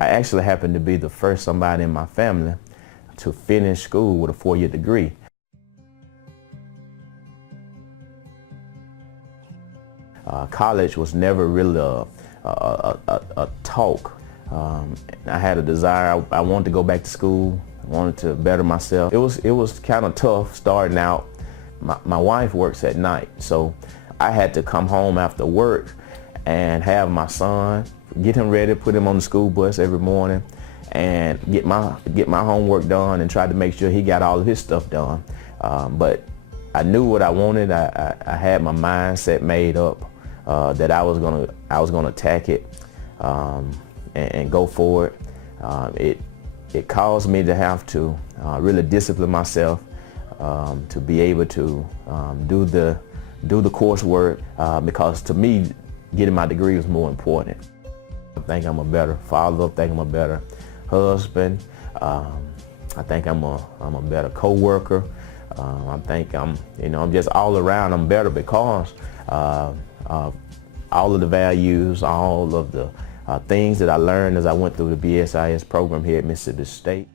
I actually happened to be the first somebody in my family to finish school with a 4-year degree. College was never really a talk. I had a desire. I wanted to go back to school. I wanted to better myself. It was kind of tough starting out. My wife works at night, so I had to come home after work and have my son, get him ready, put him on the school bus every morning, and get my homework done and try to make sure he got all of his stuff done. But I knew what I wanted. I had my mindset made up that I was gonna attack it and go for it. It caused me to have to really discipline myself to be able to do the coursework because to me, getting my degree was more important. I think I'm a better father. I think I'm a better husband. I think I'm a better co-worker. I think I'm just all around. I'm better because all of the values, all of the things that I learned as I went through the BSIS program here at Mississippi State.